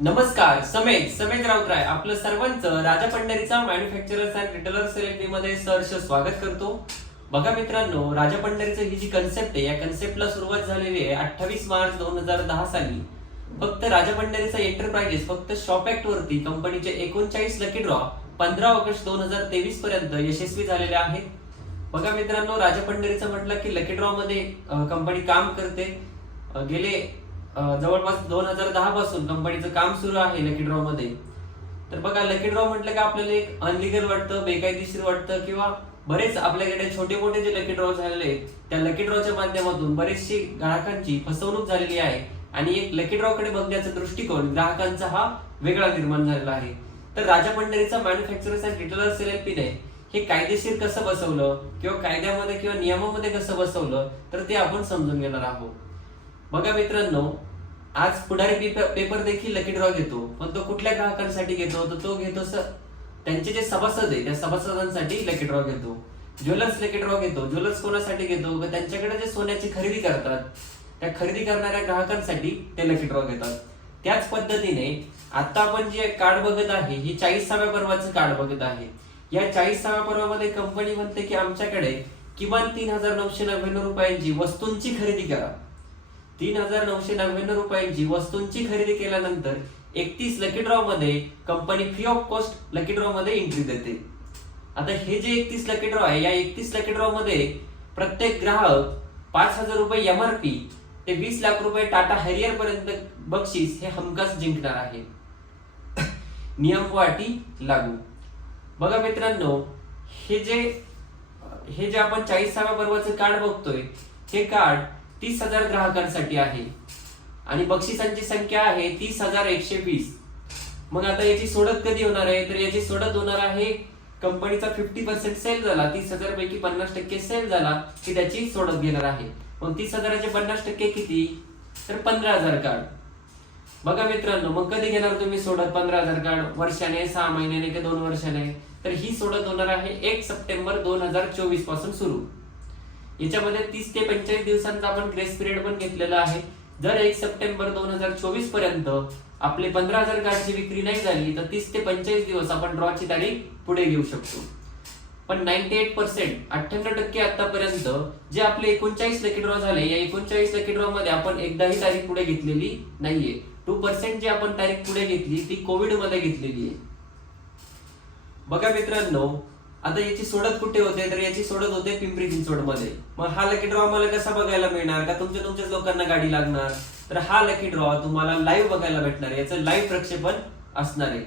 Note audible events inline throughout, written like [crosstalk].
नमस्कार समेत समेत राऊतराय. आपलं सर्वांचं राजा पंढरीचा मॅन्युफॅक्चरर्स अँड रिटेलर्समध्ये सहर्ष स्वागत करतो. बघा मित्रांनो राजा पंढरीचं ही जी कन्सेप्ट आहे या कन्सेप्टला सुरुवात झालेली आहे अठ्ठावीस मार्च दोन हजार दहा साली. फक्त राजा पंढरीचा एंटरप्राइजेस फक्त शॉप ऍक्ट वरती कंपनीचे एकोणचाळीस लकी ड्रॉ पंधरा ऑगस्ट दोन हजार तेवीस पर्यंत यशस्वी झालेले आहेत. बघा मित्रांनो राजा पंढरीचं म्हटलं की लकी ड्रॉ मध्ये कंपनी काम करते. गेले जवळपास दोन हजार दहा पासून कंपनीचं काम सुरू आहे लकी ड्रॉ मध्ये. तर बघा लकी ड्रॉ म्हटलं की आपल्याला एक अनलिगल वाटतं बेकायदेशीर वाटतं किंवा बरेच आपल्याकडे छोटे मोठे जे लकी ड्रॉ झालेले आहेत त्या लकी ड्रॉच्या माध्यमातून बरेचशी ग्राहकांची फसवणूक झालेली आहे. आणि एक लकी ड्रॉ कडे बघण्याचा दृष्टिकोन ग्राहकांचा हा वेगळा निर्माण झालेला आहे. तर Raja Pandharicha manufacturers and retailers L ने हे कायदेशीर कसं बसवलं किंवा कायद्यामध्ये किंवा नियमामध्ये कसं बसवलं तर ते आपण समजून घेणार आहोत. बघा मित्रांनो आज पुढारी पेपर पेपर देखील लकी ड्रॉ घेतो पण तो कुठल्या ग्राहकांसाठी घेतो? तर तो घेतो त्यांचे जे सभासद आहे त्या सभासदांसाठी लकी ड्रॉ घेतो. ज्वेलर्स लकी ड्रॉ घेतो. ज्वेलर्स कोणासाठी घेतो? त्यांच्याकडे जे सोन्याची खरेदी करतात त्या खरेदी करणाऱ्या ग्राहकांसाठी ते लकी ड्रॉ घेतात. त्याच पद्धतीने आता आपण जे कार्ड बघत आहे हे चाळीसाव्या पर्वाचं कार्ड बघत आहे. या चाळीसाव्या पर्वामध्ये कंपनी म्हणते की आमच्याकडे किमान तीन हजार नऊशे नव्याण्णव रुपयांची वस्तूंची खरेदी करा. तीन हजार नऊशे नव्याण्णव रुपयांची वस्तूंची खरेदी केल्यानंतर एकतीस लकी ड्रॉ मध्ये company free of cost lucky draw मध्ये एंट्री देते. आता हे जे एकतीस लकी ड्रॉ आहे या एकतीस लकी ड्रॉ मध्ये प्रत्येक ग्राहक पाच हजार रुपये एम आर पी ते वीस लाख रुपये टाटा हॅरियर पर्यंत बक्षीस हे हमखास जिंकणार आहे. [coughs] नियम व अटी लागू. बघा मित्रांनो हे जे हे जे आपण चाळीसाव्या पर्वाचं कार्ड बघतोय हे कार्ड तीस हजार ग्राहकांसाठी आहे. आणि बक्षिसांची संख्या आहे तीस हजार एकशे वीस. मग आता याची सोडत कधी होणार आहे? तर याची सोडत होणार आहे कंपनीचा फिफ्टी पर्सेंट सेल झाला तीस हजार पैकी पन्नास टक्के सेल झाला की त्याची सोडत घेणार आहे. मग तीस हजाराचे पन्नास टक्के किती? तर पंधरा हजार कार्ड बघा मित्रांनो मग कधी घेणार तुम्ही सोडत पंधरा हजार कार्ड वर्षाने सहा महिन्याने की दोन वर्षाने? तर ही सोडत होणार आहे एक सप्टेंबर दोन हजार चोवीसपासून सुरू. याच्यामध्ये तीस ते पंचेचाळीस दिवसांचा आपण ग्रेस पिरियड पण घेतलेला आहे. जर एक सप्टेंबर दोन हजार चोवीसपर्यंत आपले पंधरा हजार कार्डची विक्री नाही झाली तर तीस ते पंचेचाळीस दिवस आपण ड्रॉची तारीख पुढे घेऊ शकतो. पण नाईन्टी एट पर्सेंट अठ्ठ्याण्णव टक्के आतापर्यंत जे आपले एकोणचाळीस लकी ड्रॉ झाले या एकोणचाळीस लकी ड्रॉ मध्ये आपण एकदाही तारीख पुढे घेतलेली नाहीये. टू पर्सेंट जी आपण तारीख पुढे घेतली ती कोविडमध्ये घेतलेली आहे. बघा मित्रांनो आता याची सोडत कुठे होते? तर याची सोडत होते पिंपरी चिंचवडमध्ये मग हा लकी ड्रॉ आम्हाला कसा बघायला मिळणार? का तुमच्या तुमच्याच लोकांना गाडी लागणार? तर हा लकी ड्रॉ तुम्हाला लाईव्ह बघायला भेटणार आहे. याचं लाईव्ह प्रक्षेपण असणार आहे.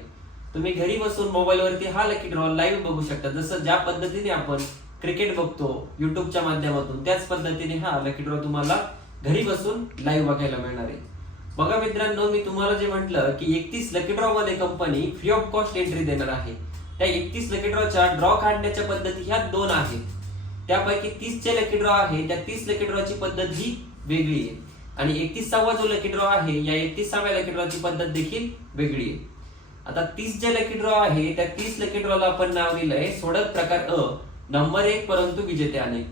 तुम्ही घरी बसून मोबाईल वरती हा लकी ड्रॉ लाईव्ह बघू शकता. जसं ज्या पद्धतीने आपण क्रिकेट बघतो युट्यूबच्या माध्यमातून त्याच पद्धतीने हा लकी ड्रॉ तुम्हाला घरी बसून लाईव्ह बघायला मिळणार आहे. बघा मित्रांनो मी तुम्हाला जे म्हटलं की एकतीस लकी ड्रॉ मध्ये company free of cost entry देणार आहे. त्या एकतीस लकी ड्रॉच्या ड्रॉ काढण्याच्या पद्धती ह्या दोन आहेत. त्यापैकी तीस चे लकी ड्रॉ आहे त्या तीस लकी ड्रॉची पद्धत ही वेगळी आहे. आणि एकतीसावा जो लकी ड्रॉ आहे या एकतीसाव्या लकी ड्रॉची पद्धत देखील वेगळी आहे. आता तीस जे लकी ड्रॉ आहे त्या तीस लकी ड्रॉला आपण नाव दिलंय सोडत प्रकार अ नंबर एक परंतु विजेते अनेक.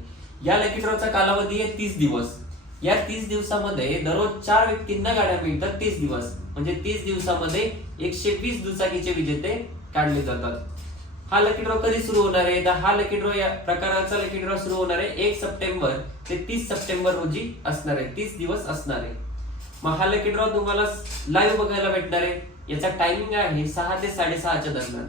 या लकी ड्रॉचा कालावधी आहे तीस दिवस. या तीस दिवसामध्ये दररोज चार व्यक्तींना गाड्या मिळतात तीस दिवस. म्हणजे तीस दिवसामध्ये एकशे वीस दुचाकीचे विजेते काढले जातात. हा लकी ड्रॉ कधी सुरू होणार आहे? तर हा लकी ड्रॉ या प्रकाराचा लकी ड्रॉ सुरू होणार आहे एक सप्टेंबर ते तीस सप्टेंबर रोजी असणार आहे. तीस दिवस असणार आहे. मग हा लकी ड्रॉ तुम्हाला लाईव्ह बघायला भेटणार आहे. याचा टायमिंग आहे सहा ते साडेसहाच्या दरम्यान.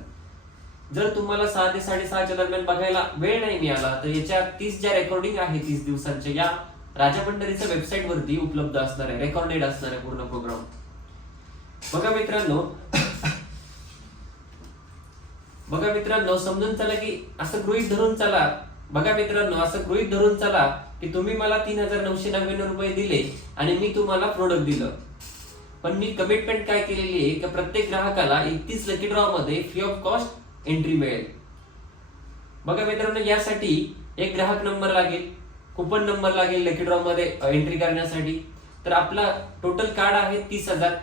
जर तुम्हाला सहा ते साडेसहाच्या दरम्यान बघायला वेळ नाही मिळाला तर याच्या तीस ज्या रेकॉर्डिंग आहे तीस दिवसांच्या या राजा पंढरीच्या वेबसाईट वरती उपलब्ध असणार आहे. रेकॉर्डेड असणार आहे पूर्ण प्रोग्राम बघा मित्रांनो बघा मित्रांनो समजून चला की असं गृहित धरून चला. बघा मित्रांनो असं गृहित धरून चला की तुम्ही मला तीन हजार नऊशे नव्याण्णव रुपये दिले आणि मी तुम्हाला प्रोडक्ट दिलं. पण मी कमिटमेंट काय केलेली आहे? की प्रत्येक ग्राहकाला एकतीस लकी ड्रॉ मध्ये फ्री ऑफ कॉस्ट एंट्री मिळेल. बघा मित्रांनो यासाठी एक ग्राहक नंबर लागेल कुपन नंबर लागेल लकी ड्रॉ मध्ये एंट्री करण्यासाठी. तर आपला टोटल कार्ड आहे तीस हजार.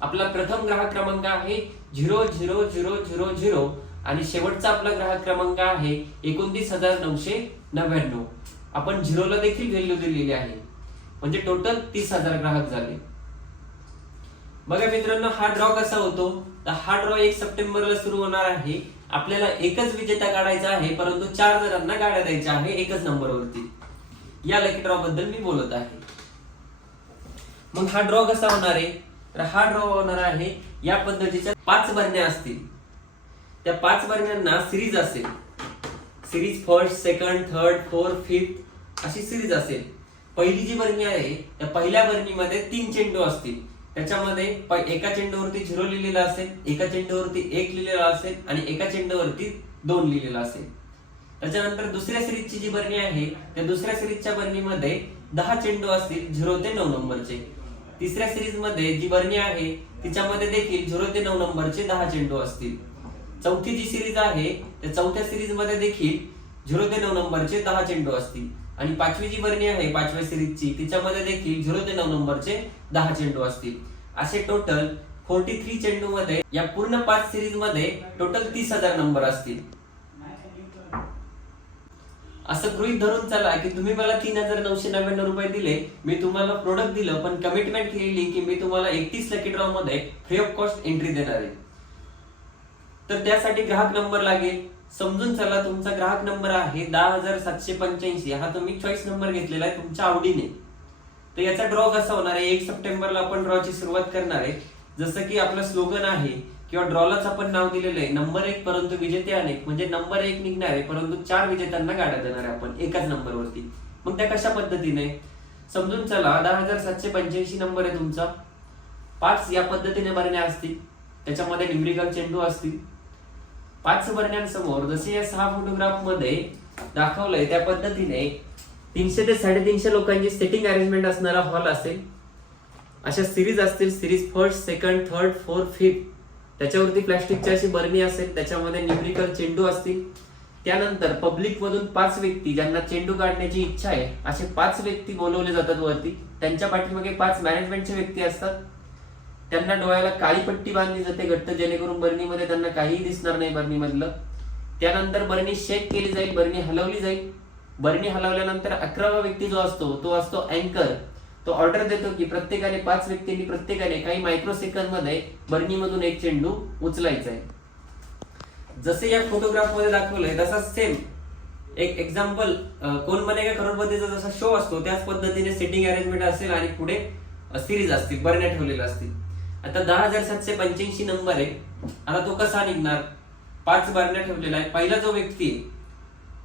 आपला प्रथम ग्राहक क्रमांक आहे zero zero zero zero zero आणि शेवटचा आपला ग्राहक क्रमांक आहे एकोणतीस हजार नऊशे नव्याण्णव. आपण झिरोला देखील व्हॅल्यू दिलेली आहे. म्हणजे टोटल तीस हजार ग्राहक झाले. बघा मित्रांनो हा ड्रॉ कसा होतो? तर हा ड्रॉ एक सप्टेंबरला सुरू होणार आहे. आपल्याला एकच विजेता काढायचा आहे परंतु चार जणांना गाड्या द्यायच्या आहे एकच नंबरवरती. या लकी ड्रॉ बद्दल मी बोलत आहे. मग हा ड्रॉ कसा होणार आहे? तर हा ड्रॉ होणार आहे या पद्धतीच्या पाच बरण्या असतील. त्या पाच बरण्यांना सिरीज असेल. Series first second third fourth fifth अशी सिरीज असेल. पहिली जी बरणी आहे त्या पहिल्या बरणीमध्ये तीन चेंडू असतील. त्याच्यामध्ये एका चेंडूवरती झिरो लिहिलेला असेल एका चेंडूवरती एक लिहिलेला असेल आणि एका चेंडूवरती दोन लिहिलेला असेल. त्याच्यानंतर दुसऱ्या सिरीजची जी बरणी आहे त्या दुसऱ्या सिरीजच्या बरणीमध्ये दहा चेंडू असतील झिरो ते नऊ नंबरचे. तिसऱ्या सिरीजमध्ये जी बरणी आहे तिच्यामध्ये देखील झिरो ते नऊ नंबरचे दहा चेंडू असतील. चौथी जी सिरीज आहे त्या चौथ्या सिरीजमध्ये देखील झिरो ते नऊ नंबरचे दहा चेंडू असतील. आणि पाचवी जी बरणी आहे पाचव्या सिरीजची तिच्यामध्ये देखील झिरो ते नऊ नंबरचे दहा चेंडू असतील. असे टोटल फोर्टी थ्री चेंडू मध्ये या पूर्ण पाच सिरीजमध्ये टोटल तीस हजार नंबर असतील. असं गृहित धरून चला की तुम्ही मला तीन हजार नऊशे नव्याण्णव रुपये दिले मी तुम्हाला प्रोडक्ट दिलं पण कमिटमेंट केलेली की मी तुम्हाला एकतीस लकी ड्रॉ मध्ये फ्री ऑफ कॉस्ट एंट्री देणार आहे. तर त्यासाठी ग्राहक नंबर लागेल. समजून चला तुमचा ग्राहक नंबर आहे दहा हजार सातशे पंच्याऐंशी. हा तुम्ही चॉईस नंबर घेतलेला आहे तुमच्या आवडीने. तर याचा ड्रॉ कसा होणार आहे? एक सप्टेंबरला आपण ड्रॉची सुरुवात करणार आहे. जसं की आपलं स्लोगन आहे किंवा ड्रॉलाच आपण नाव दिलेलं आहे. नंबर एक परंतु विजेते अनेक. म्हणजे नंबर एक निघणार आहे परंतु चार विजेत्यांना गाड्या देणार आहे आपण एकाच नंबरवरती. मग त्या कशा पद्धतीने? समजून चला दहा हजार सातशे पंच्याऐंशी नंबर आहे तुमचा. पाच या पद्धतीने भरण्या असतील. त्याच्यामध्ये न्यूमरिकल चेंडू असतील. पाच वर्ण्यांसमोर जसे या सहा फोटोग्राफमध्ये दाखवलंय त्या पद्धतीने तीनशे ते साडेतीनशे लोकांची सेटिंग अरेंजमेंट असणारा हॉल असेल. अशा सिरीज असतील series first second third fourth fifth त्याच्यावरती प्लॅस्टिकची अशी बर्नी असेल त्याच्यामध्ये न्यूमरिकल चेंडू असतील. त्यानंतर पब्लिक मधून पाच व्यक्ती ज्यांना चेंडू काढण्याची इच्छा आहे असे पाच व्यक्ती बोलवले जातात वरती. त्यांच्या पाठीमागे पाच मॅनेजमेंटचे व्यक्ती असतात. त्यांना डोळ्याला काळी पट्टी बांधली जाते घट्ट जेणेकरून बर्नीमध्ये त्यांना काहीही दिसणार नाही बर्नीमधलं त्यानंतर बर्नी शेक केली जाईल बर्नी हलवली जाईल. बरणी हलवल्यानंतर अकरावा व्यक्ती जो असतो तो असतो अँकर तो ऑर्डर देतो की प्रत्येकाने पाच व्यक्तींनी प्रत्येकाने काही मायक्रो सेकंदमध्ये बर्नीमधून एक चेंडू उचलायचा आहे जसे या फोटोग्राफमध्ये दाखवलंय तसा सेम एक एक्झाम्पल कोण बनेगा करोडपतीचा जसा शो असतो त्याच पद्धतीने सेटिंग अरेंजमेंट असेल आणि पुढे सिरीज असतील बरण्या ठेवलेल्या असतील. आता दहा हजार सातशे पंच्याऐंशी नंबर आहे. आता तो कसा निघणार? पाच बारण्या ठेवलेला आहे. पहिला जो व्यक्ती आहे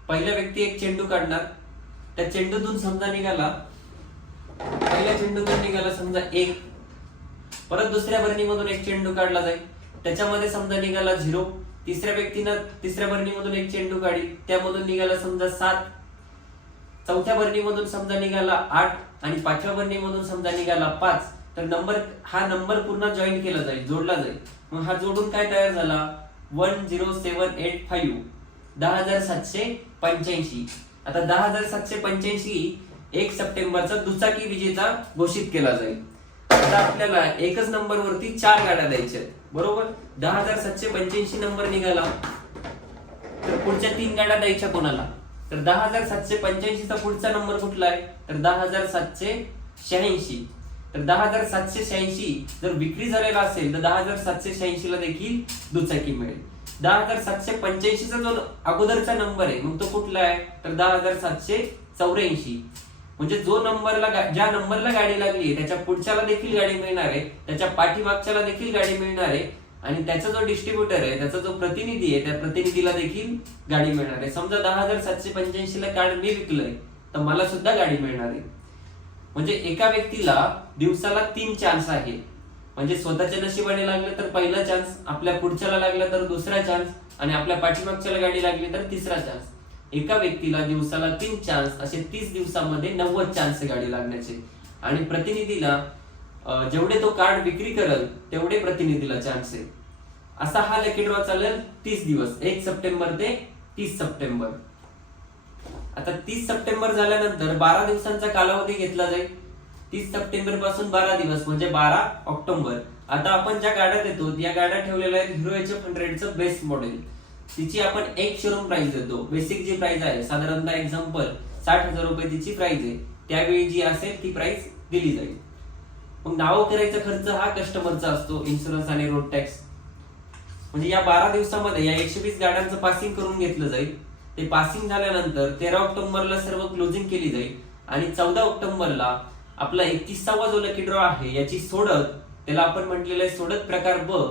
पहिला व्यक्ती एक चेंडू काढणार. त्या चेंडूतून समजा निघाला. पहिल्या चेंडूतून निघाला समजा एक. परत दुसऱ्या बरणीमधून एक चेंडू काढला जाईल. त्याच्यामध्ये समजा निघाला झिरो. तिसऱ्या व्यक्तीनं तिसऱ्या बरणीमधून एक चेंडू काढी. त्यामधून निघाला समजा सात. चौथ्या बरणीमधून समजा निघाला आठ. आणि पाचव्या बरणीमधून समजा निघाला पाच. तर नंबर हा नंबर पूर्ण जॉईन केला जाईल जोडला जाईल. मग हा जोडून काय तयार झाला? One zero seven eight five दहा हजार सातशे पंच्याऐंशी. आता दहा हजार सातशे पंच्याऐंशी एक सप्टेंबरचा दुचाकी विजेता घोषित केला जाईल. आता आपल्याला एकच नंबर वरती चार गाड्या द्यायच्या बरोबर? दहा हजार सातशे पंच्याऐंशी नंबर निघाला. तर पुढच्या तीन गाड्या द्यायच्या कोणाला? तर दहा हजार सातशे पंच्याऐंशीचा पुढचा नंबर कुठला आहे? तर दहा हजार सातशे शहाऐंशी. तर दहा हजार सातशे शहाऐंशी जर विक्री झालेला असेल तर दहा हजार सातशे शहाऐंशी ला देखील दुचाकी मिळेल. दहा हजार सातशे पंच्याऐंशीचा जो अगोदरचा नंबर आहे मग तो कुठला आहे? तर दहा हजार सातशे चौऱ्याऐंशी. म्हणजे जो नंबरला ज्या नंबरला गाडी लागली आहे त्याच्या पुढच्याला देखील गाडी मिळणार आहे त्याच्या पाठीमागच्याला देखील गाडी मिळणार आहे आणि त्याचा जो डिस्ट्रीब्युटर आहे त्याचा जो प्रतिनिधी आहे त्या प्रतिनिधीला देखील गाडी मिळणार आहे. समजा दहा हजार सातशे पंच्याऐंशी ला कार्ड मी विकलंय तर मला सुद्धा गाडी मिळणार आहे. म्हणजे एका व्यक्तीला दिवसाला तीन चान्स आहे म्हणजे स्वतःच्या नशिबाने लागलं तर पहिला चान्स आपल्या पुढच्याला लागला तर दुसरा चान्स आणि आपल्या पाठीमागच्याला गाडी लागली तर तिसरा चान्स एका व्यक्तीला दिवसाला तीन चान्स असे तीस दिवसामध्ये नव्वद चान्स गाडी लागण्याचे. आणि प्रतिनिधीला जेवढे तो कार्ड विक्री करेल तेवढे प्रतिनिधीला चान्स आहे. असा हा लकी ड्रॉ चालेल तीस दिवस एक सप्टेंबर ते तीस सप्टेंबर. आता तीस सप्टेंबर झाल्यानंतर बारा दिवसांचा कालावधी घेतला जाईल. तीस सप्टेंबरपासून बारा दिवस म्हणजे बारा ऑक्टोबर. आता आपण ज्या गाड्या देतो या गाड्या ठेवलेल्या आहेत हिरो एच एफ हंड्रेडचं बेस्ट मॉडेल तिची आपण एक शोरूम प्राइस देतो. बेसिक जी प्राइस आहे साधारणतः एक्झाम्पल साठ हजार रुपये तिची प्राइस आहे. त्यावेळी जी असेल ती प्राइस दिली जाईल. मग नाव करायचा खर्च हा कस्टमरचा असतो इन्शुरन्स आणि रोड टॅक्स म्हणजे या बारा दिवसामध्ये या एकशे वीस गाड्यांचं पासिंग करून घेतलं जाईल. ते पासिंग झाल्यानंतर तेरा ऑक्टोबरला सर्व क्लोजिंग केली जाईल. आणि चौदा ऑक्टोबरला आपला एकतीसावा जो लकी ड्रॉ आहे याची सोडत त्याला आपण म्हटलेलं आहे सोडत प्रकार ब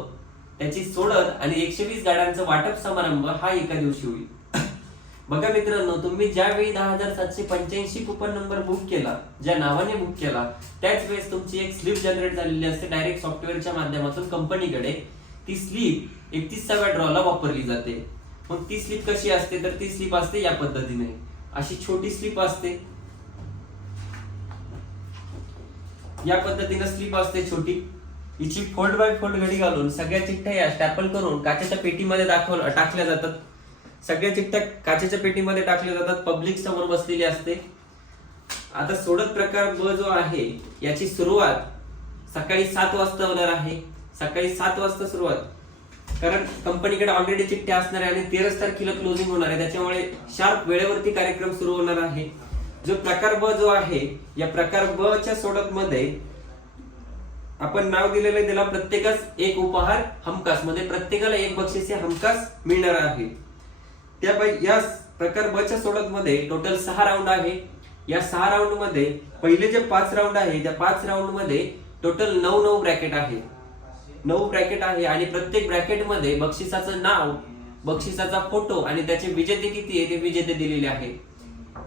त्याची सोडत आणि एकशे वीस गाड्यांचं वाटप समारंभ हा एका दिवशी होईल. [coughs] बघा मित्रांनो तुम्ही ज्यावेळी दहा हजार सातशे पंच्याऐंशी कुपन नंबर बुक केला ज्या नावाने बुक केला त्याच वेळेस तुमची एक स्लिप जनरेट झालेली असते डायरेक्ट सॉफ्टवेअरच्या माध्यमातून कंपनीकडे ती स्लिप एकतीसाव्या ड्रॉला वापरली जाते. मग ती स्लिप कशी असते? तर ती स्लिप असते या पद्धतीने. अशी छोटी स्लिप असते. या पद्धतीनं स्लिप असते छोटी. हिची फोल्ड बाय फोल्ड घडी घालून सगळ्या चिठ्ठ्या या स्टॅपल करून काचेच्या पेटीमध्ये दाखव टाकल्या जातात. सगळ्या चिठ्ठ्या काचेच्या पेटीमध्ये टाकल्या जातात. पब्लिक समोर बसलेली असते. आता सोडत प्रकार ब जो आहे याची सुरुवात सकाळी सात वाजता होणार आहे. सकाळी सात वाजता सुरुवात. कारण कंपनीकडे ऑलरेडी चिठ्ठ्या असणार आहे आणि तेराच तारखेला क्लोजिंग होणार आहे. त्याच्यामुळे शार्प वेळेवरती कार्यक्रम सुरू होणार आहे. जो प्रकार ब जो आहे या प्रकार ब च्या सोडत मध्ये आपण नाव दिलेलं आहे त्याला प्रत्येकास एक उपहार हमखास. मध्ये प्रत्येकाला एक बक्षीस हे हमखास मिळणार आहे. त्यापैकी या प्रकार ब च्या सोडत मध्ये टोटल सहा राऊंड आहे. या सहा राऊंडमध्ये पहिले जे पाच राऊंड आहे त्या पाच राऊंडमध्ये टोटल नऊ नऊ ब्रॅकेट आहे. नऊ ब्रॅकेट आहे आणि प्रत्येक ब्रॅकेटमध्ये बक्षिसाचं नाव बक्षिसाचा फोटो आणि त्याचे विजेते किती आहे ते विजेते दिलेले आहे.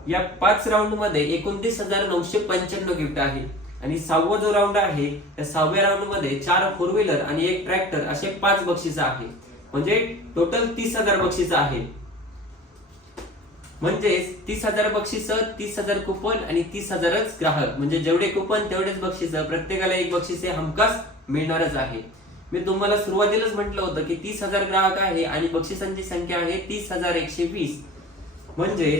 या पाच राऊंडमध्ये एकोणतीस हजार नऊशे पंच्याण्णव गिफ्ट आहे. आणि सहावा जो राऊंड आहे त्या सहाव्या राऊंडमध्ये चार फोर व्हीलर आणि एक ट्रॅक्टर असे पाच बक्षिस आहे. म्हणजे टोटल तीस हजार बक्षीस आहे. म्हणजेच तीस हजार बक्षिस तीस हजार कुपन आणि तीस हजारच ग्राहक. म्हणजे जेवढे कुपन तेवढेच बक्षीस. प्रत्येकाला एक बक्षीस हमखास मिळणारच आहे. मी तुम्हाला सुरुवातीलाच म्हटलं होतं की तीस हजार ग्राहक आहे आणि बक्षिसांची संख्या आहे तीस हजार एकशे वीस. म्हणजे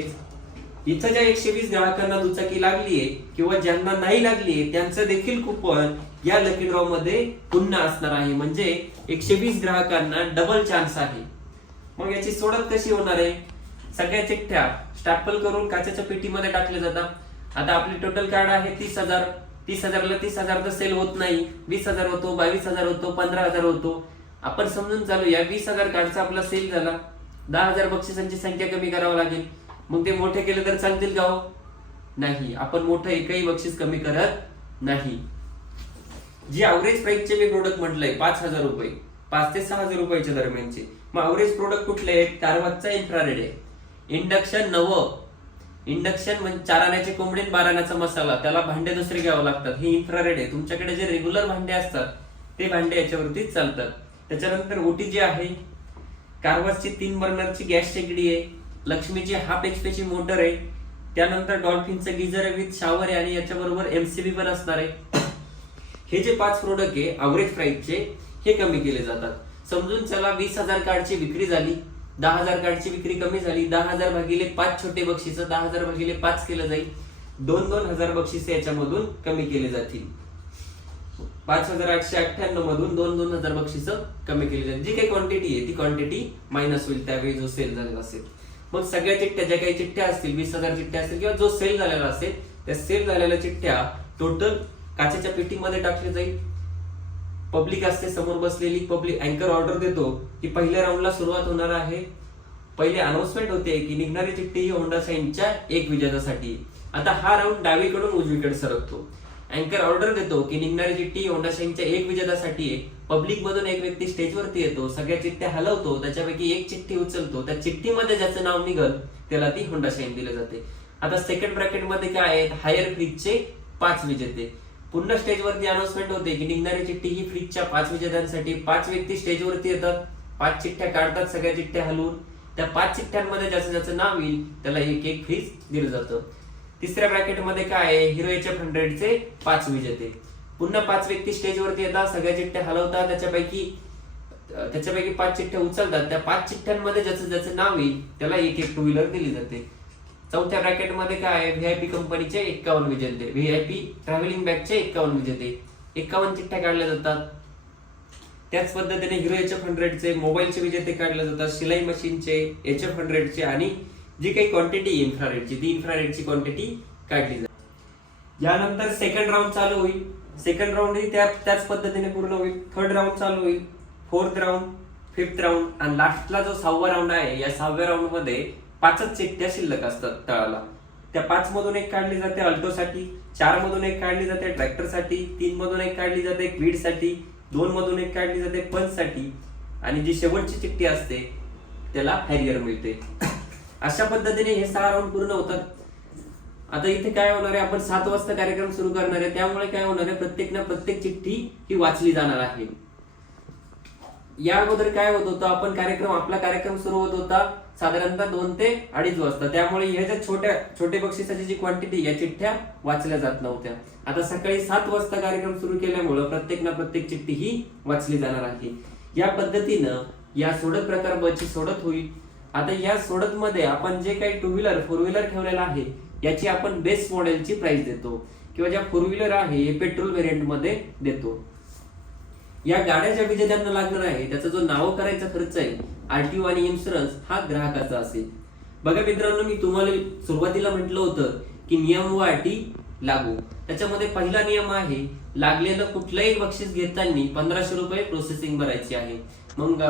इथं ज्या एकशे वीस ग्राहकांना दुचाकी लागलीये किंवा ज्यांना नाही लागलीये त्यांचं देखील कुपन या लकी ड्रॉ मध्ये पुन्हा असणार आहे. म्हणजे एकशे वीस ग्राहकांना डबल चान्स आहे. मग याची सोडत कशी होणार आहे? सगळ्या चिठ्ठ्या स्टॅपल करून काचेच्या पेटीमध्ये टाकल्या जातात. आता आपले टोटल कार्ड आहे तीस हजार. तीस हजारला तीस हजार तर सेल होत नाही. वीस हजार होतो बावीस हजार होतो पंधरा हजार होतो. आपण समजून चालू या वीस हजार कार्डचा आपला सेल झाला. दहा हजार बक्षिसांची संख्या कमी करावं लागेल. मग ते मोठे केले तर चालतील का हो? नाही. आपण मोठं एकही बक्षीस कमी करत नाही. जी अवरेज प्राइसचे मी प्रोडक्ट म्हटलंय पाच हजार रुपये. पाच ते सहा हजार रुपयाच्या दरम्यानचे. मग अवरेज प्रोडक्ट कुठले आहेत? कारवाचा इन्फ्रारेड आहे. इंडक्शन नवं. इंडक्शन म्हणजे चार आण्याचे कोंबडी बारा आण्याचा मसाला त्याला भांडे दुसरे घ्यावं लागतात. हे इन्फ्रारेड आहे. तुमच्याकडे जे रेग्युलर भांडे असतात ते भांडे याच्यावरतीच चालतात. त्याच्यानंतर ओटी जी आहे कारवासची तीन बर्नरची गॅस शेगडी आहे लक्ष्मीची हाफ एचपीची मोटर आहे त्यानंतर डॉल्फिनचं गिझर आहे विथ शावर आहे आणि याच्याबरोबर एमसीबी पण असणार आहे. हे जे पाच प्रोडक्ट आहे अवरेज प्राईसचे हे कमी केले जातात. समजून चला वीस हजार कार्डची विक्री झाली. दहा हजार कार्डची विक्री कमी झाली दहा हजार भागिले पाच छोटे बक्षीस दहा हजार भागिले पाच केलं जाईल. दोन दोन हजार बक्षिसे याच्यामधून कमी केले जातील. पाच हजार आठशे अठ्ठ्याण्णव मधून दोन दोन हजार बक्षीस कमी केली जाईल जी काही क्वांटिटी आहे ती क्वांटिटी मायनस होईल त्यावेळी जो सेल झालेला असेल. मग सगळ्या चिठ्ठ्या ज्या काही चिठ्ठ्या असतील वीस हजार चिठ्ठ्या असतील किंवा जो सेल झालेला असेल त्या सेल झालेल्या चिठ्ठ्या टोटल काचेच्या पेटीमध्ये टाकली जाईल. पब्लिक असते समोर बसलेली पब्लिक अँकर ऑर्डर देतो की पहिल्या राऊंडला सुरुवात होणार आहे. पहिले अनाउन्समेंट होते की निघणारी चिठ्ठी ही होंडा साईनच्या एक विजेत्यासाठी. आता हा राऊंड डावीकडून उजवीकडे सरकतो. अँकर ऑर्डर देतो की निघणारी चिठ्ठी ही होंडा साईनच्या एक विजेत्यासाठी आहे. पब्लिक मधून एक व्यक्ती स्टेजवरती येतो सगळ्या चिठ्ठ्या हलवतो त्याच्यापैकी एक चिठ्ठी उचलतो. त्या चिठ्ठीमध्ये ज्याचं नाव निघल त्याला ती होंडा शाईन दिली जाते. आता सेकंड ब्रॅकेटमध्ये काय आहेत? हायर फ्रीजचे पाच विजेते. पुन्हा स्टेजवरती अनाउन्समेंट होते की निघणारी चिठ्ठी ही फ्रीजच्या पाच विजेत्यांसाठी. पाच व्यक्ती स्टेजवरती येतात. पाच चिठ्ठ्या काढतात सगळ्या चिठ्ठ्या हलवून. त्या पाच चिठ्ठ्यांमध्ये ज्याचं ज्याचं नाव येईल त्याला एक एक फ्रीज दिलं जातं. तिसऱ्या ब्रॅकेटमध्ये काय आहे? हिरो एच एफ हंड्रेडचे पाच विजेते. पुन्हा पाच व्यक्ती स्टेजवरती येतात सगळ्या चिठ्ठ्या हलवतात त्याच्यापैकी त्याच्यापैकी पाच चिठ्ठ्या उचलतात. त्या पाच चिठ्ठ्यांमध्ये ज्याचं ज्याचं नाव येईल त्याला एक एक टू व्हीलर दिली जाते. चौथ्या ब्रॅकेटमध्ये काय आहे? व्हीआयपी कंपनीचे एक्कावन्न विजेते. व्हीआयपी ट्रॅव्हलिंग बॅगचे एक्कावन्न विजेते. एक्कावन्न चिठ्ठ्या काढल्या जातात. त्याच पद्धतीने हिरो एच एफ हंड्रेडचे मोबाईलचे विजेते काढले जातात. शिलाई मशीनचे एच एफ हंड्रेडचे आणि जी काही क्वांटिटी इन्फ्रारेडची ती इन्फ्रारेडची क्वांटिटी काढली जाते. यानंतर सेकंड राऊंड चालू होईल. सेकंड राऊंड ही त्या त्याच पद्धतीने पूर्ण होईल. थर्ड राऊंड चालू होईल. फोर्थ राऊंड फिफ्थ राऊंड आणि लास्टला जो सहावा राऊंड आहे या सहाव्या राऊंडमध्ये पाचच चिठ्ठ्या शिल्लक असतात तळाला. त्या पाच मधून एक काढली जाते अल्टोसाठी चार मधून एक काढली जाते ट्रॅक्टरसाठी तीन मधून एक काढली जाते क्वीडसाठी दोन मधून एक काढली जाते पंचसाठी आणि जी शेवटची चिठ्ठी असते त्याला हॅरियर मिळते. अशा पद्धतीने हे सहा राऊंड पूर्ण होतात. आता इथे काय होणार आहे? आपण सात वाजता कार्यक्रम सुरू करणार आहे. त्यामुळे काय होणार आहे? प्रत्येक ना प्रत्येक चिठ्ठी ही वाचली जाणार आहे. या अगोदर काय होत होतं? आपण कार्यक्रम आपला कार्यक्रम सुरू होत होता. साधारणतः दोन ते अडीच वाजता. त्यामुळे ह्या ज्या छोट्या छोटे बक्षिसाची जी क्वांटिटी या चिठ्ठ्या वाचल्या जात नव्हत्या. आता सकाळी सात वाजता कार्यक्रम सुरू केल्यामुळं प्रत्येक ना प्रत्येक चिठ्ठी ही वाचली जाणार आहे. या पद्धतीनं या सोडत प्रकार बची सोडत होईल. आता या सोडत मध्ये आपण जे काही टू व्हीलर फोर व्हीलर ठेवलेला आहे याची आपण बेस मॉडेलची प्राइस देतो. किंवा ज्या फोर व्हीलर आहे हे पेट्रोल व्हेरियंटमध्ये देतो. या गाड्या ज्या विजेत्यांना लागणार आहे. त्याचा जो नाव करायचा खर्च आहे आरटीओ आणि इन्शुरन्स हा ग्राहकाचा असेल. बघा मित्रांनो मी तुम्हाला सुरुवातीला म्हटलं होतं की नियम व अटी लागू. त्याच्यामध्ये पहिला नियम आहे लागलेलं कुठलंही बक्षीस घेताना पंधराशे रुपये प्रोसेसिंग भरायची आहे. मग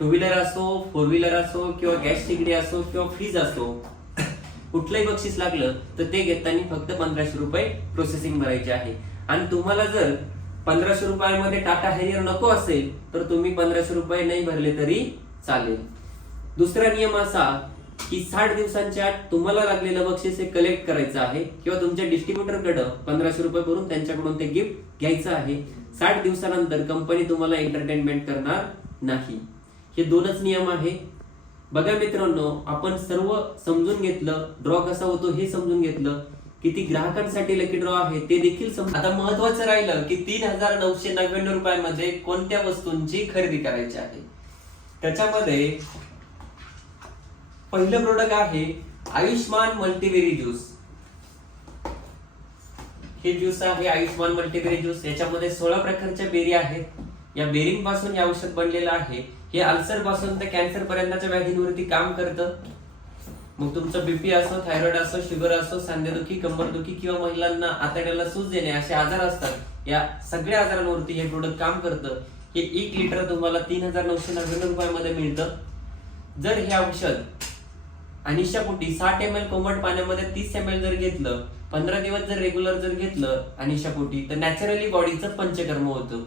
टू व्हीलर असो फोर व्हीलर असो किंवा गॅस शेगडी असो किंवा फ्रीज असो कुठलंही बक्षीस लागलं तर ते घेताना फक्त पंधराशे रुपये प्रोसेसिंग भरायचे आहे. आणि तुम्हाला जर पंधराशे रुपयामध्ये टाटा हॅरियर नको असेल तर तुम्ही पंधराशे रुपये नाही भरले तरी चालेल. दुसरा नियम असा की साठ दिवसांच्या आत तुम्हाला लागलेलं बक्षीस हे कलेक्ट करायचं आहे किंवा तुमच्या डिस्ट्रीब्युटरकडं पंधराशे रुपये भरून त्यांच्याकडून ते गिफ्ट घ्यायचं आहे. साठ दिवसानंतर कंपनी तुम्हाला एंटरटेनमेंट करणार नाही. हे दोनच नियम आहे. बघा मित्रांनो आपण सर्व समजून घेतलं ड्रॉ कसा होतो हे समजून घेतलं. किती ग्राहकांसाठी लकी ड्रॉ आहे ते देखील आता महत्वाचं राहिलं की तीन हजार नऊशे नव्याण्णव रुपयामध्ये कोणत्या वस्तूंची खरेदी करायची आहे? त्याच्यामध्ये पहिलं प्रोडक्ट आहे आयुष्मान मल्टीबेरी ज्यूस. हे ज्यूस आहे आयुष्मान मल्टीबेरी ज्यूस. याच्यामध्ये सोळा प्रकारच्या बेरी आहेत. या बेरींपासून हे औषध बनलेलं आहे. हे अल्सरपासून ते कॅन्सर पर्यंतच्या व्याधींवरती काम करतं. मग तुमचं बीपी असो थायरॉइड असो शुगर असो सांधेदुखी कंबरदुखी किंवा महिलांना आतड्याला सूज देणे असे आजार असतात. या सगळ्या आजारांवरती हे प्रोडक्ट काम करतं. हे एक लिटर तुम्हाला तीन हजार नऊशे नव्याण्णव रुपयामध्ये मिळतं. जर हे औषध अनिशापोटी साठ एम एल कोमट पाण्यामध्ये तीस एम एल जर घेतलं पंधरा दिवस जर रेग्युलर जर घेतलं अनिशापोटी तर नॅचरली बॉडीचं पंचकर्म होतं.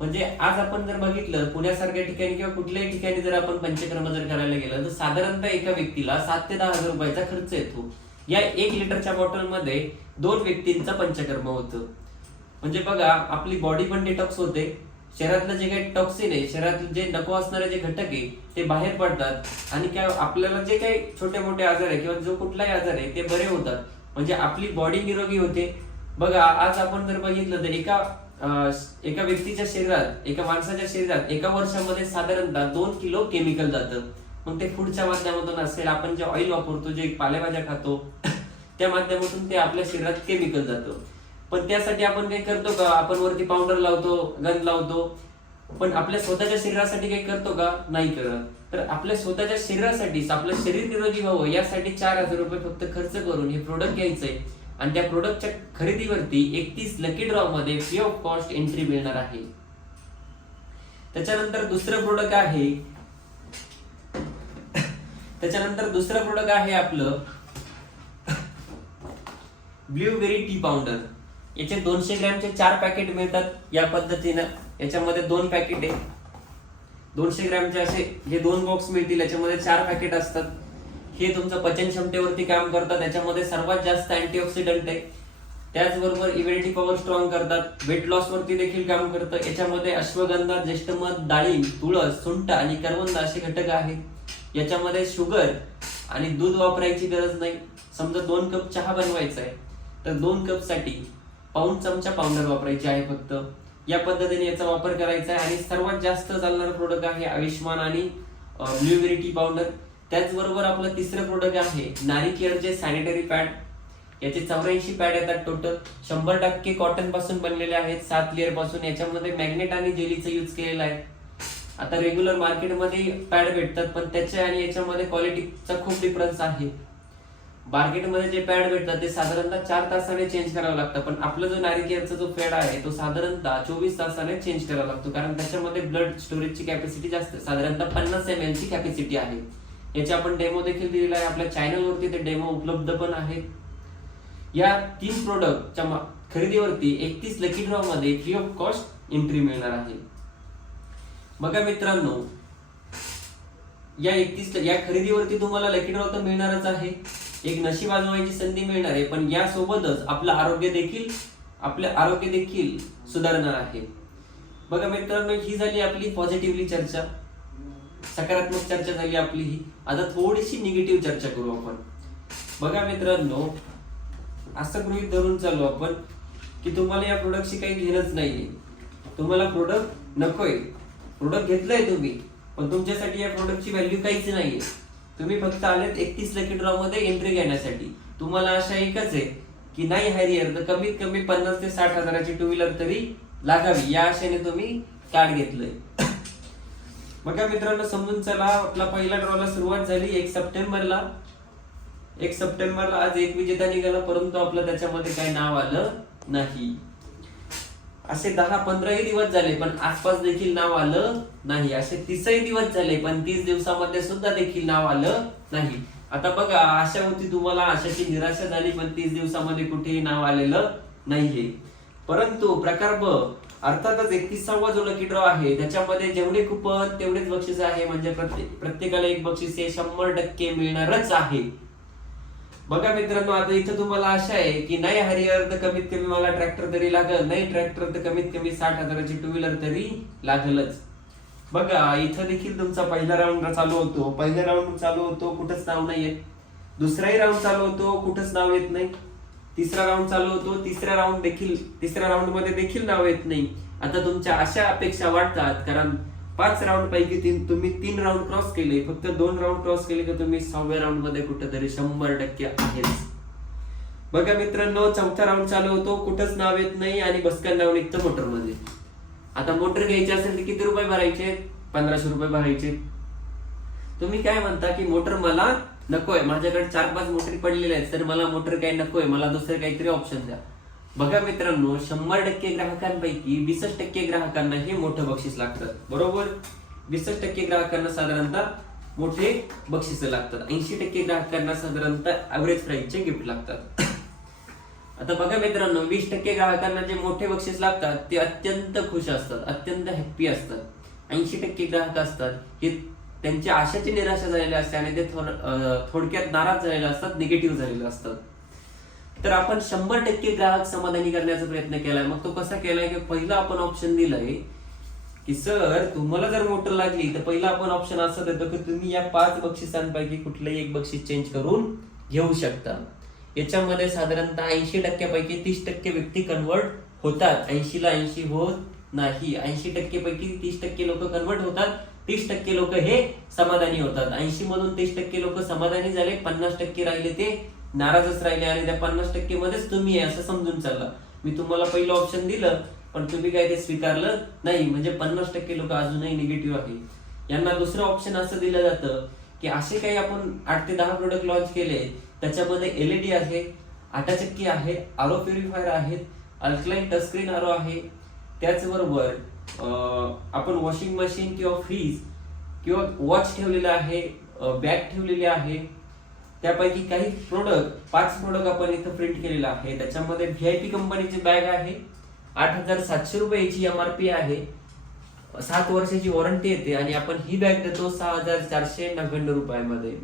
म्हणजे आज आपण जर बघितलं पुण्यासारख्या ठिकाणी किंवा कुठल्याही ठिकाणी जर आपण पंचकर्म जर करायला गेलं तर साधारणतः एका व्यक्तीला सात ते दहा हजार रुपयाचा खर्च येतो. या एक लिटरच्या बॉटलमध्ये दोन व्यक्तींचा पंचकर्म होतं. म्हणजे बघा आपली बॉडी पण डिटॉक्स होते. शरीरातलं जे काही टॉक्सिन आहे शरीरातले जे नको असणारे जे घटक आहे ते बाहेर पडतात. आणि काय आपल्याला जे काही छोटे मोठे आजार आहे किंवा जो कुठलाही आजार आहे ते बरे होतात. म्हणजे आपली बॉडी निरोगी होते. बघा आज आपण जर बघितलं तर एका एका व्यक्तीच्या शरीरात एका माणसाच्या शरीरात एका वर्षामध्ये साधारणतः दोन किलो केमिकल जातं. मग ते फूडच्या माध्यमातून असेल आपण जे ऑइल वापरतो जे पालेभाज्या खातो त्या माध्यमातून ते आपल्या शरीरात केमिकल जातं. पण त्यासाठी आपण काही करतो का? आपण वरती पावडर लावतो गंध लावतो. पण आपल्या स्वतःच्या शरीरासाठी काही करतो का? नाही करत. तर आपल्या स्वतःच्या शरीरासाठीच आपलं शरीर निरोगी व्हावं यासाठी चार हजार रुपये फक्त खर्च करून हे प्रोडक्ट घ्यायचंय. आणि त्या प्रोडक्टच्या खरेदीवरती एकतीस लकी ड्रॉ मध्ये फ्री ऑफ कॉस्ट एंट्री मिळणार आहे. त्याच्यानंतर दुसरं प्रोडक्ट आहे. त्याच्यानंतर दुसरं प्रोडक्ट आहे आपलं ब्ल्यूबेरी टी पावडर याचे दोनशे ग्रॅमचे चार पॅकेट मिळतात या पद्धतीनं. याच्यामध्ये दोन पॅकेट आहे. दोनशे ग्रॅमचे असे हे दोन बॉक्स मिळतील याच्यामध्ये चार पॅकेट असतात. हे तुमचं पचन क्षमतेवरती काम करतात याच्यामध्ये सर्वात जास्त अँटीऑक्सिडंट आहे. त्याचबरोबर इम्युनिटी पॉवर स्ट्रॉंग करतात. वेट लॉस वरती देखील काम करतं. याच्यामध्ये अश्वगंधा ज्येष्ठमध डाळिंब तुळस सुंठ आणि करवंद असे घटक आहेत. याच्यामध्ये शुगर आणि दूध वापरायची गरज नाही. समजा दोन कप चहा बनवायचा आहे तर दोन कपसाठी पाऊन चमचा पावडर वापरायची आहे फक्त. या पद्धतीने याचा वापर करायचा आहे. आणि सर्वात जास्त चालणारा प्रोडक्ट आहे आयुष्मान आणि ब्ल्यूबेरी टी पावडर त्याचबरोबर आपलं तिसरं प्रोडक्ट आहे नारी केअरचे सॅनिटरी पॅड याचे चौऱ्याऐंशी पॅड येतात टोटल शंभर टक्के कॉटनपासून बनलेले आहेत सात लेअरपासून. याच्यामध्ये मॅग्नेट आणि जेलीचा यूज केलेला आहे. आता रेग्युलर मार्केटमध्ये पॅड भेटतात पण त्याच्या आणि याच्यामध्ये क्वालिटीचा खूप डिफरन्स आहे. मार्केटमध्ये जे पॅड भेटतात ते साधारणतः चार तासाने चेंज करावं लागतं. पण आपला जो नारिकेलचा जो पॅड आहे तो साधारणतः चोवीस तासाने चेंज करावा लागतो. कारण त्याच्यामध्ये ब्लड स्टोरेजची कॅपॅसिटी जास्त साधारणतः पन्नास एम एल ची कॅपॅसिटी आहे. याचे आपण डेमो देखील दिलेला आहे. आपल्या चॅनलवरती ते डेमो उपलब्ध पण आहेत. या तीन प्रोडक्टच्या खरेदीवरती एकतीस लकी ड्रॉ मध्ये फ्री ऑफ कॉस्ट एंट्री मिळणार आहे. बघा मित्रांनो या एकतीस या खरेदीवरती तुम्हाला लकी ड्रॉ तर मिळणारच आहे. एक नशीब आजमायची संधी मिळणार आहे पण यासोबतच आपलं आरोग्य देखील आपलं आरोग्य देखील सुधारणार आहे. बघा मित्रांनो ही झाली आपली पॉझिटिव्हली चर्चा. सकारात्मक चर्चा झाली आपली ही. आता थोडीशी निगेटिव्ह चर्चा करू आपण. बघा मित्रांनो असं गृहित धरून चालू आपण की तुम्हाला या प्रोडक्टशी काही घेणंच नाहीये. तुम्हाला प्रोडक्ट नकोय. प्रोडक्ट घेतलंय तुम्ही पण तुमच्यासाठी या प्रोडक्टची व्हॅल्यू काहीच नाहीये. तुम्ही फक्त आलेत एकतीस लकी ड्रॉ मध्ये एंट्री घेण्यासाठी. तुम्हाला आशा एकच आहे की नाही हॅरियर तर कमीत कमी पन्नास ते साठ हजाराची टू व्हीलर तरी लागावी. या आशेने तुम्ही कार्ड घेतलंय. बघा मित्रांनो समजून चला आपला पहिला ड्रॉला सुरुवात झाली एक सप्टेंबरला. एक सप्टेंबरला आज एक विजेता निघाला परंतु आपलं त्याच्यामध्ये काही नाव आलं नाही. असे दहा पंधराही दिवस झाले पण आसपास देखील नाव आलं नाही. असे तीसही दिवस झाले पण तीस दिवसामध्ये सुद्धा देखील नाव आलं नाही. आता बघा आशा होती तुम्हाला आशाची निराशा झाली पण तीस दिवसामध्ये कुठेही नाव आलेलं नाहीये. परंतु प्रकार ब अर्थातच एकतीसावा जो लकी ड्रॉ आहे. त्याच्यामध्ये जेवढे कुपन तेवढेच बक्षीस आहे. म्हणजे प्रत्येक प्रत्येकाला एक बक्षीस हे शंभर टक्के मिळणारच आहे. बघा मित्रांनो आता इथं तुम्हाला आशा आहे की नाही हरिहर तर कमीत कमी मला ट्रॅक्टर तरी लागल नाही ट्रॅक्टर तर कमीत कमी साठ हजाराची टू व्हीलर तरी लागलच. बघा इथं देखील तुमचा पहिला राऊंड चालू होतो. पहिला राऊंड चालू होतो कुठंच नाव नाही येत दुसराही राऊंड चालू होतो कुठंच नाव येत नाही. तिसरा राऊंड चालू होतो. तिसऱ्या राऊंड देखील तिसऱ्या राऊंडमध्ये देखील नाव येत नाही. आता तुमच्या अशा अपेक्षा वाढतात कारण पाच राऊंड पैकी तीन तुम्ही तीन राऊंड क्रॉस केले. फक्त दोन राऊंड क्रॉस केले की तुम्ही सहाव्या राऊंडमध्ये कुठेतरी शंभर टक्के आहेच. बघा मित्रांनो चौथा राऊंड चालू होतो. कुठंच नाव येत नाही आणि बसकन नाव निघतं मोटरमध्ये आता मोटर घ्यायची असेल तर किती रुपये भरायचे? पंधराशे रुपये भरायचे. तुम्ही काय म्हणता की मोटर मला नकोय माझ्याकडे चार पाच मोटरी पडलेल्या आहेत तर मला मोटर काही नकोय मला दुसरं काहीतरी ऑप्शन द्या. बघा मित्रांनो शंभर टक्के ग्राहकांपैकी वीसच टक्के ग्राहकांना हे मोठं बक्षीस लागतं. बरोबर? वीसच टक्के ग्राहकांना साधारणतः मोठे बक्षीस लागतात. ऐंशी टक्के ग्राहकांना साधारणतः ऍव्हरेज प्राईसचे गिफ्ट लागतात. आता बघा मित्रांनो वीस टक्के ग्राहकांना जे मोठे बक्षीस लागतात ते अत्यंत खुश असतात अत्यंत हॅप्पी असतात. ऐंशी टक्के ग्राहक असतात हे त्यांची आशाची निराशा झालेली असते आणि ते थोड- थोडक्यात नाराज झालेले असतात निगेटिव्ह झालेले असतात. तर आपण शंभर टक्के ग्राहक समाधानी करण्याचा प्रयत्न केलाय. मग तो कसा केलाय की पहिला आपण ऑप्शन दिलाय की सर तुम्हाला जर मोटर लागली तर पहिला आपण ऑप्शन असं देतो की तुम्ही या पाच बक्षिसांपैकी कुठलंही एक बक्षीस चेंज करून घेऊ शकता. याच्यामध्ये साधारणतः ऐंशी टक्क्यापैकी तीस टक्के व्यक्ती कन्वर्ट होतात. ऐंशीला ऐंशी होत नाही. ऐंशी टक्के पैकी तीस टक्के लोक कन्वर्ट होतात. तीस टक्के लोक हे समाधानी होतात. ऐंशी मधून तीस टक्के लोक समाधानी झाले पन्नास टक्के राहिले ते नाराजच राहिले आणि त्या पन्नास टक्के मध्येच तुम्ही आहे असं समजून चालला. मी तुम्हाला पहिलं ऑप्शन दिलं पण तुम्ही काय ते स्वीकारलं नाही. म्हणजे पन्नास टक्के लोक अजूनही निगेटिव्ह आहे. यांना दुसरं ऑप्शन असं दिलं जातं की असे काही आपण आठ ते दहा प्रोडक्ट लॉन्च केले त्याच्यामध्ये एलईडी आहे आटाचक्की आहे आरो प्युरिफायर आहेत अल्कलाईन टचस्क्रीन आरो आहे त्याचबरोबर आपण वॉशिंग मशीन किंवा फ्रीज किंवा वॉच ठेवलेला आहे बॅग ठेवलेली आहे. त्यापैकी काही प्रोडक्ट पाच प्रोडक्ट आपण इथं प्रिंट केलेला आहे. त्याच्यामध्ये व्ही आय पी कंपनीची बॅग आहे. आठ हजार सातशे रुपयाची एम आर पी आहे. सात वर्षाची वॉरंटी येते आणि आपण ही बॅग देतो सहा हजार चारशे नव्याण्णव रुपयामध्ये.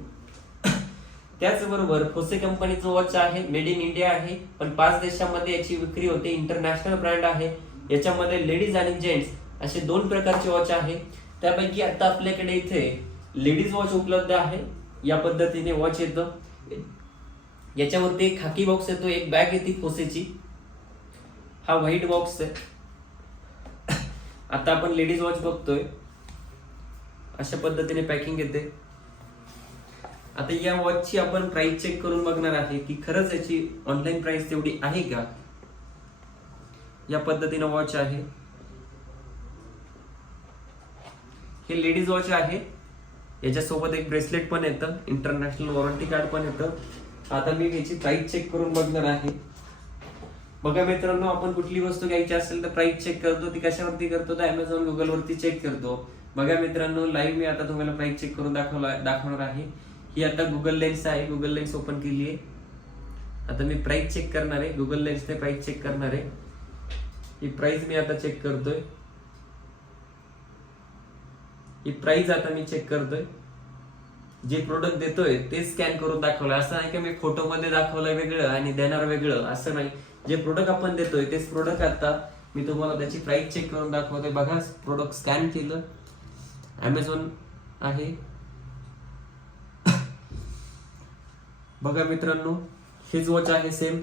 त्याचबरोबर फोसे कंपनीचं वॉच आहे मेड इन इंडिया आहे. पण पाच देशामध्ये याची विक्री होते. इंटरनॅशनल ब्रँड आहे. याच्यामध्ये लेडीज आणि जेंट्स असे दोन प्रकारचे वॉच आहे. त्यापैकी आता आपल्याकडे इथे लेडीज वॉच उपलब्ध आहे. या पद्धतीने वॉच येतं. याच्यावरती एक खाकी बॉक्स येतो एक बॅग येते फोसेची हा व्हाईट बॉक्स आहे. आता आपण लेडीज वॉच बघतोय. अशा पद्धतीने पॅकिंग येते. आता या वॉचची आपण प्राइस चेक करून बघणार आहे की खरंच याची ऑनलाईन प्राइस तेवढी आहे का? या पद्धतीनं वॉच आहे. हे लेडीज वॉच आहे. याच्यासोबत एक ब्रेसलेट पण येतं. इंटरनॅशनल वॉरंटी कार्ड पण येतं. आता मी याची प्राइस चेक करून बघणार आहे. बघा मित्रांनो आपण कुठली वस्तू घ्यायची असेल तर प्राइस चेक करतो. ती कशावरती करतो तर अमेझॉन गुगलवरती चेक करतो. बघा मित्रांनो लाईव्ह मी आता तुम्हाला प्राइस चेक करून दाखवला दाखवणार आहे. ही आता गुगल लेन्स आहे. गुगल लेन्स ओपन केली आहे. आता मी प्राइस चेक करणार आहे. गुगल लेन्सने प्राइस चेक करणार आहे. ही प्राइस मी आता चेक करतोय. ही प्राइस आता मी चेक करतोय. जे प्रोडक्ट देतोय ते स्कॅन करून दाखवलंय. असं नाही की मी फोटो मध्ये दाखवलंय वेगळं आणि देणार वेगळं. असं नाही. जे प्रोडक्ट आपण देतोय तेच प्रोडक्ट आता मी तुम्हाला त्याची प्राइस चेक करून दाखवतोय. बघा प्रोडक्ट स्कॅन केलं. अमेझॉन आहे. [coughs] बघा मित्रांनो हेच वॉच आहे सेम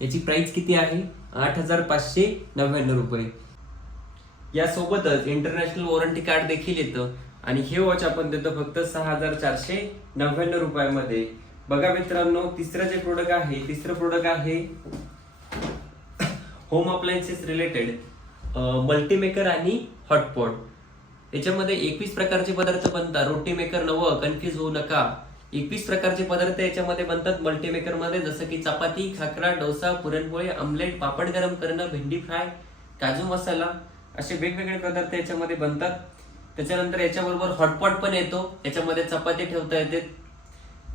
याची प्राइस किती आहे? आठ हजार पाचशे नव्याण्णव रुपये. यासोबतच इंटरनॅशनल वॉरंटी कार्ड देखील येतं. आणि हे वॉच आपण देतो फक्त सहा हजार चारशे नव्याण्णव रुपयामध्ये. बघा मित्रांनो तिसरं जे प्रोडक्ट आहे तिसरं प्रोडक्ट आहे होम अप्लायन्सेस रिलेटेड मल्टीमेकर आणि हॉटपॉट याच्यामध्ये एकवीस प्रकारचे पदार्थ बनतात. रोटी मेकर नवं कन्फ्यूज होऊ नका. एकवीस प्रकारचे पदार्थ याच्यामध्ये बनतात. मल्टीमेकरमध्ये जसं की चपाती खाकरा डोसा पुरणपोळी आमलेट पापड गरम करणं भेंडी फ्राय काजू मसाला असे वेगवेगळे पदार्थ याच्यामध्ये बनतात. त्याच्यानंतर याच्याबरोबर हॉटपॉट पण येतो. याच्यामध्ये चपाती ठेवता येते.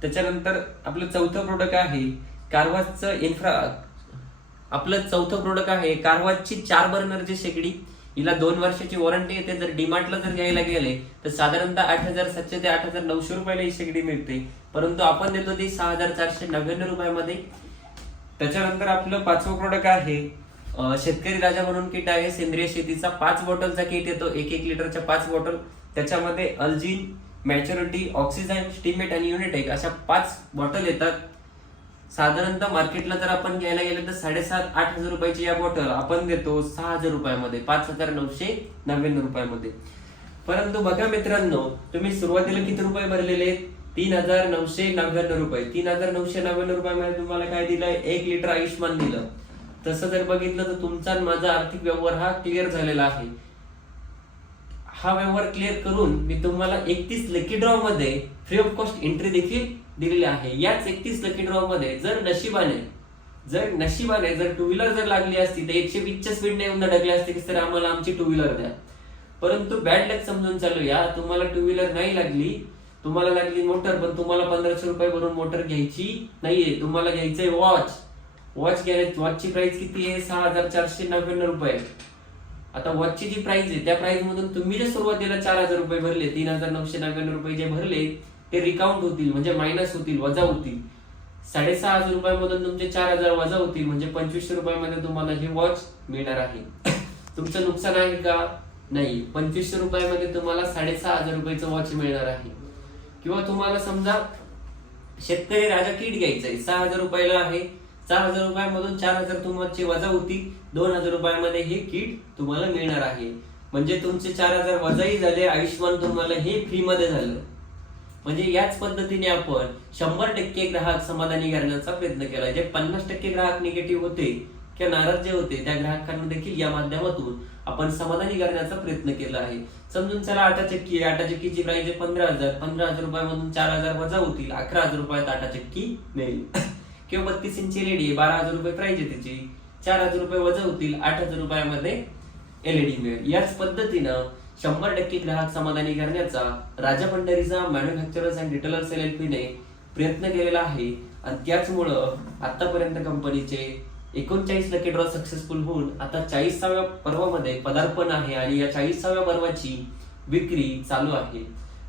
त्याच्यानंतर आपलं चौथं प्रोडक्ट आहे कारवाजचं इन्फ्रा आपलं चौथं प्रोडक्ट आहे कारवाजची चार बर्नरची शेगडी. हिला दोन वर्षाची वॉरंटी येते. जर डीमार्टला जर घ्यायला गेले तर साधारणतः आठ हजार सातशे ते आठ हजार नऊशे रुपयाला ही शेगडी मिळते. परंतु आपण देतो ती सहा हजार चारशे नव्याण्णव रुपयामध्ये. त्याच्यानंतर आपलं पाचवं प्रोडक्ट आहे शेतकरी राजा म्हणून किट आहे. सेंद्रिय शेतीचा पाच बॉटलचा किट येतो. एक एक लिटरच्या पाच बॉटल. त्याच्यामध्ये अल्जिन मॅच्युरिटी ऑक्सिजन स्टीमेट आणि युनिटेक अशा पाच बॉटल येतात. साधारणतः मार्केटला जर आपण घ्यायला गेलं तर साडेसात आठ हजार रुपयाची या बॉटल आपण देतो सहा हजार रुपयामध्ये पाच हजार नऊशे नव्याण्णव रुपयामध्ये. परंतु बघा मित्रांनो तुम्ही सुरुवातीला किती रुपये भरलेले? आहेत? तीन हजार नऊशे नव्याण्णव रुपये. तीन हजार नऊशे नव्याण्णव रुपयामध्ये तुम्हाला काय दिलं एक लिटर आयुष्मान दिलं. तसं जर बघितलं तर तुमचा माझा आर्थिक व्यवहार हा क्लिअर झालेला आहे. हा व्यवहार क्लिअर करून मी तुम्हाला एकतीस लकी ड्रॉ मध्ये फ्री ऑफ कॉस्ट एंट्री देखील दिलेली आहे. याच एकतीस लकी ड्रॉ मध्ये जर नशिबाने जर नशिबाने जर टू व्हीलर जर लागली असती तर एकशे वीसच्या स्पीडने येऊन धडकले असते की सर आम्हाला आमची टू व्हीलर द्या. परंतु बॅड लक समजून चालू या. तुम्हाला टू व्हीलर नाही लागली तुम्हाला लागली मोटर पण तुम्हाला पंधराशे रुपये भरून मोटर घ्यायची नाहीये. तुम्हाला घ्यायचंय वॉच वॉच घ्यायची वॉचची प्राइस किती आहे? सहा हजार चारशे नव्याण्णव रुपये. आता वॉचची जी प्राइस आहे त्या प्राइस मधून तुम्ही जे सुरुवातीला चार हजार रुपये भरले तीन हजार नऊशे नव्याण्णव रुपये जे भरले ते रिकाउंट होतील म्हणजे मायनस होतील वजा होतील. साडेसहा हजार रुपयामधून तुमचे चार हजार वजा होतील म्हणजे पंचवीसशे रुपयामध्ये तुम्हाला ही वॉच मिळणार आहे. [coughs] तुमचं नुकसान आहे का? नाही. पंचवीसशे रुपयामध्ये तुम्हाला साडेसहा हजार रुपयाचं वॉच मिळणार आहे. किंवा तुम्हाला समजा शेतकरी राजा किट घ्यायचंय सहा हजार रुपयाला आहे चार हजार रुपयामधून चार हजार तुमचे वजा होतील दोन हजार रुपयामध्ये हे किट तुम्हाला मिळणार आहे. म्हणजे तुमचे चार हजार वजाही झाले आयुष्यमान तुम्हाला हे फ्री मध्ये झालं. म्हणजे याच पद्धतीने आपण शंभर टक्के ग्राहक समाधानी करण्याचा प्रयत्न केला. जे पन्नास टक्के ग्राहक निगेटिव्ह होते किंवा नाराज जे होते त्या ग्राहकांना देखील या माध्यमातून आपण समाधानी करण्याचा प्रयत्न केला आहे. समजून चला आटा चक्की आटा चक्कीची प्राइस पंधरा हजार. पंधरा हजार रुपयामधून चार हजार वजा होतील. अकरा हजार रुपयात आटा चक्की मिळेल. किंवा बत्तीस इंची एलईडी बारा हजार रुपये प्राइस आहे त्याची. चार हजार रुपये वजा होतील आठ हजार रुपयामध्ये एलईडी मिळेल. याच पद्धतीनं शंभर टक्के ग्राहक समाधानी करण्याचा Raja भंडारीचा manufacturers and retailers L L पीने प्रयत्न केलेला आहे. आणि त्याचमुळं आतापर्यंत कंपनीचे एकोणचाळीस लकी ड्रॉ सक्सेसफुल होऊन आता चाळीसाव्या पर्वामध्ये पदार्पण आहे आणि या चाळीसाव्या पर्वाची विक्री चालू आहे.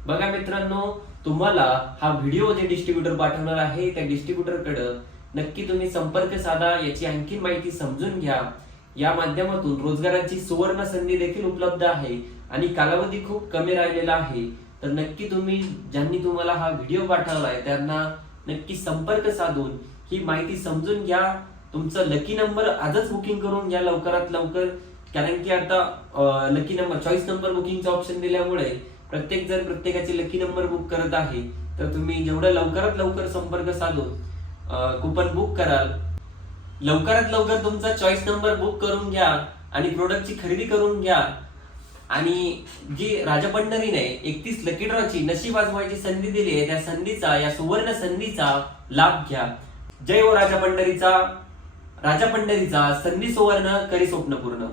बघा मित्रांनो तुम्हाला हा व्हिडिओ जे डिस्ट्रीब्युटर पाठवणार आहे त्या डिस्ट्रीब्युटरकडं नक्की तुम्ही संपर्क साधा याची आणखी माहिती समजून घ्या. या माध्यमातून रोजगाराची सुवर्ण संधी देखील उपलब्ध आहे आणि कालावधी खूप कमी राहिलेला आहे. तर नक्की तुम्ही ज्यांनी तुम्हाला हा व्हिडिओ पाठवलाय त्यांना नक्की संपर्क साधून ही माहिती समजून घ्या. तुमचा लकी नंबर आजच बुकिंग करून घ्या लवकरात लवकर. कारण की आता लकी नंबर चॉईस नंबर बुकिंगचा ऑप्शन दिल्यामुळे प्रत्येक जर प्रत्येकाची लकी नंबर बुक करत आहे. तर तुम्ही जेवढं लवकरात लवकर संपर्क साधून कुपन बुक कराल. लवकरात लवकर तुमचा चॉईस नंबर बुक करून घ्या आणि प्रोडक्टची खरेदी करून घ्या. आणि जी राजा पंढरीने एकतीस लकी ड्रॉची नशीब आजमायची संधी दिली आहे त्या संधीचा या सुवर्ण संधीचा लाभ घ्या. जय हो राजा पंढरीचा. राजा पंढरीचा संधी सुवर्ण करी स्वप्न पूर्ण.